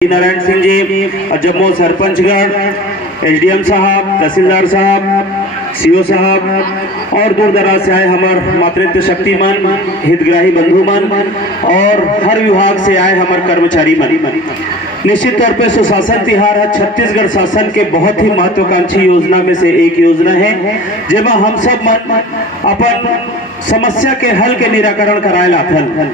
Narayan Singh ji, Jammu सरपंचगढ़, SDM साहब, तहसीलदार साहब, CO साहब और दूर दराज से आए हमारे मातृत्व शक्तिमान हितग्राही बंधुमन और हर विभाग से आए हमारे कर्मचारी मन। निश्चित तौर पे सुशासन तिहार है छत्तीसगढ़ शासन के बहुत ही महत्वाकांक्षी योजना में से एक योजना है, जेमा हम सब मन अपन समस्या के हल के निराकरण कराए लाथन।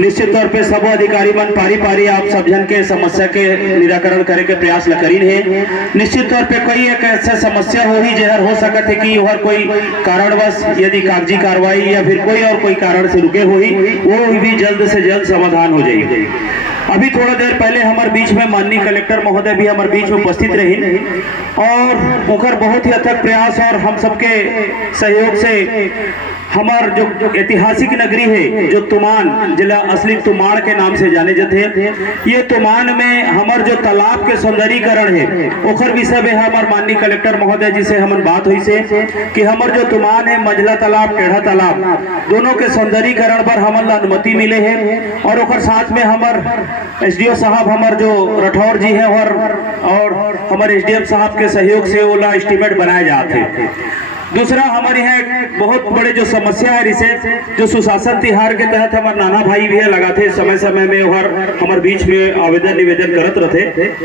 निश्चित तौर पे सब अधिकारी मन पारी पारी आप सब जन के समस्या के निराकरण करे के प्रयास ल करीन है। निश्चित तौर पे कोई एक ऐसा समस्या हो ही जहर हो सकत है कि हर कोई कारणवश यदि कागजी कार्रवाई या फिर कोई और कोई कारण से रुके हो ही वो भी जल्द से जल्द समाधान हो जाएगी। अभी थोड़ा देर पहले हमारे बीच में माननीय कलेक्टर महोदय भी हमारे बीच में उपस्थित रही और उनका बहुत ही अथक प्रयास और हम सबके सहयोग से हमार जो ऐतिहासिक नगरी है जो तुमान जिला असली तुमाड़ के नाम से जाने जाते हैं, ये तुमान में हमार जो तालाब के सौंदर्यीकरण है ओखर विषय में हमार माननीय कलेक्टर महोदय जी से हमार बात हुई से कि हमार जो तुमान है मंझला तालाब टेढ़ा तालाब दोनों के सौंदर्यीकरण पर हमार अनुमति मिले है और ओखर साथ में हमार एसडीओ साहब हमार जो राठौर जी है और हमारे एसडीएम साहब के सहयोग से ओला एस्टीमेट बनाए जाते हैं। दूसरा हमारे यहाँ एक बहुत बड़े जो समस्या है इसे जो सुशासन तिहार के तहत हमारे नाना भाई भी है लगाते समय समय में हमारे बीच में आवेदन निवेदन करत रहते।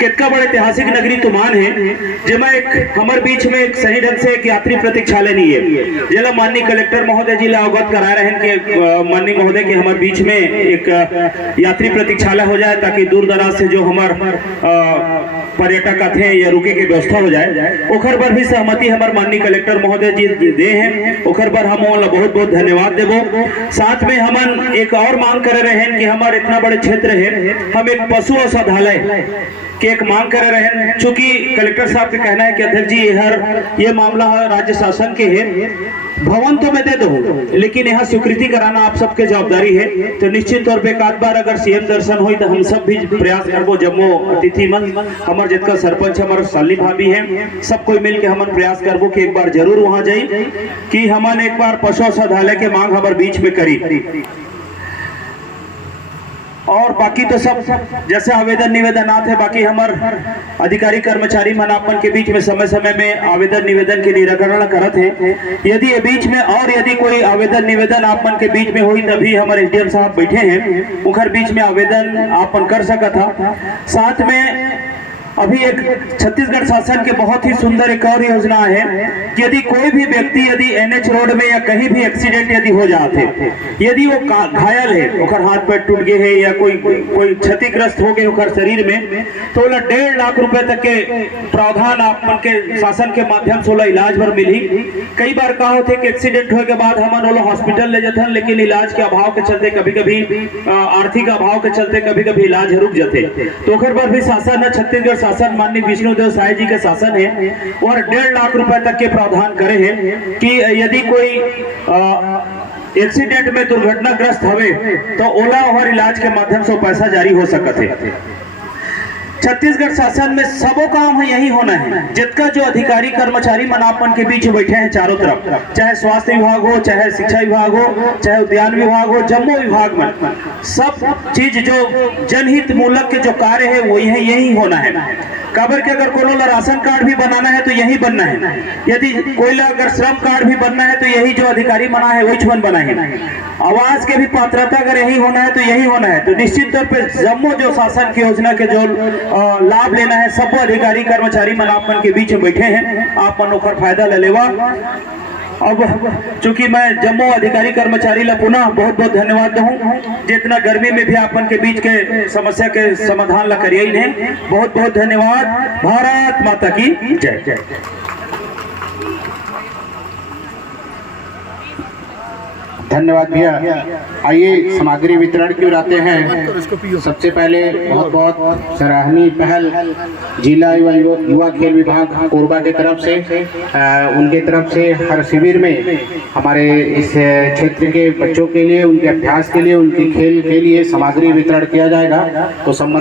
कितना बड़े ऐतिहासिक नगरी तुमान है जेमा एक हमारे बीच में एक सही ढंग से एक यात्री प्रतीक्षालय नहीं है, जिला माननीय कलेक्टर महोदय जी अवगत करा रहे हैं कि माननीय महोदय के हमारे बीच में एक यात्री प्रतीक्षालय हो जाए ताकि दूर दराज से जो हमार पर्यटक आते हैं या रुके की व्यवस्था हो जाए। ओखर पर भी सहमति हमारे माननीय कलेक्टर महोदय जी दे हैं, ओखर पर हम बहुत बहुत धन्यवाद देवो। साथ में हम एक और मांग कर रहे हैं कि हमारे इतना बड़े क्षेत्र है हम एक पशु औषधालय के एक मांग कर रहे हैं। चूंकि कलेक्टर साहब का कहना है कि अध्यक्ष जी ये मामला राज्य शासन के है, भवन तो मैं दे दूं लेकिन यहाँ स्वीकृति कराना आप सबके जवाबदारी है। तो निश्चित तौर पे एक आध बार अगर सीएम दर्शन हो तो हम सब भी प्रयास करबो जम्मू अतिथि मन हमारे जितना सरपंच हमारे साली भाभी है सब कोई मिल के हम प्रयास करबो कि एक बार जरूर वहाँ जाई कि हमन एक बार पशु औषधालय के मांग हमारे बीच में करी। और बाकी तो सब जैसे आवेदन निवेदनात है बाकी हमार अधिकारी कर्मचारी मन अपन के बीच में समय समय में आवेदन निवेदन के निराकरण करत है। यदि ये बीच में और यदि कोई आवेदन निवेदन आपन के बीच में हुई तभी हमारे एसडीएम साहब बैठे हैं उनके बीच में आवेदन आपन कर सका था। साथ में अभी एक छत्तीसगढ़ शासन के बहुत ही सुंदर एक और योजना है कि यदि कोई भी व्यक्ति यदि एनएच रोड में या कहीं भी एक्सीडेंट यदि हो जाते, यदि वो घायल है ओकर हाथ पैर टूट गए है या कोई क्षतिग्रस्त हो गए ओकर शरीर में तो 1.5 लाख रुपए तक के प्रावधान आपन के शासन के माध्यम से इलाज पर मिली। कई बार कहा होते कि एक्सीडेंट होने के बाद हम हॉस्पिटल ले जाते लेकिन इलाज के अभाव के चलते कभी कभी आर्थिक अभाव के चलते कभी कभी इलाज रुक जाते तो ओकर पर भी शासन है छत्तीसगढ़ शासन माननीय विष्णुदेव साय जी का शासन है और 1.5 लाख रुपए तक के प्रावधान करे हैं कि यदि कोई एक्सीडेंट में दुर्घटनाग्रस्त हवे तो ओला और इलाज के माध्यम से पैसा जारी हो सकते है। छत्तीसगढ़ शासन में सबों काम है यही होना है। जितना जो अधिकारी कर्मचारी मनापन के बीच बैठे हैं चारों तरफ, चाहे स्वास्थ्य विभाग हो, चाहे शिक्षा विभाग हो, चाहे उद्यान विभाग हो, जम्मू विभाग में सब चीज जो जनहित मूलक के जो कार्य है वो यही होना है। काबर के अगर कोनो राशन कार्ड भी बनाना है तो यही बनना है, यदि कोई अगर श्रम कार्ड भी बनना है तो यही जो अधिकारी बना है वही छुन बना है, आवास के भी पात्रता अगर यही होना है तो यही होना है। तो निश्चित तौर पे जम्मू जो शासन की योजना के जो लाभ लेना है सब अधिकारी कर्मचारी मनापन के बीच में बैठे हैं, आप मनोखर फायदा ले लेवा। अब चूंकि मैं जम्मू अधिकारी कर्मचारी ला पुनः बहुत बहुत धन्यवाद दूँ जितना गर्मी में भी अपन के बीच के समस्या के समाधान ला करिए इन्हें बहुत बहुत धन्यवाद। भारत माता की जय जय। धन्यवाद भैया। आइए सामग्री वितरण की ओर आते हैं। सबसे पहले बहुत बहुत सराहनीय पहल जिला युवा खेल विभाग कोरबा की तरफ से उनके तरफ से हर शिविर में हमारे इस क्षेत्र के बच्चों के लिए उनके अभ्यास के लिए उनके खेल के लिए सामग्री वितरण किया जाएगा। तो संबंध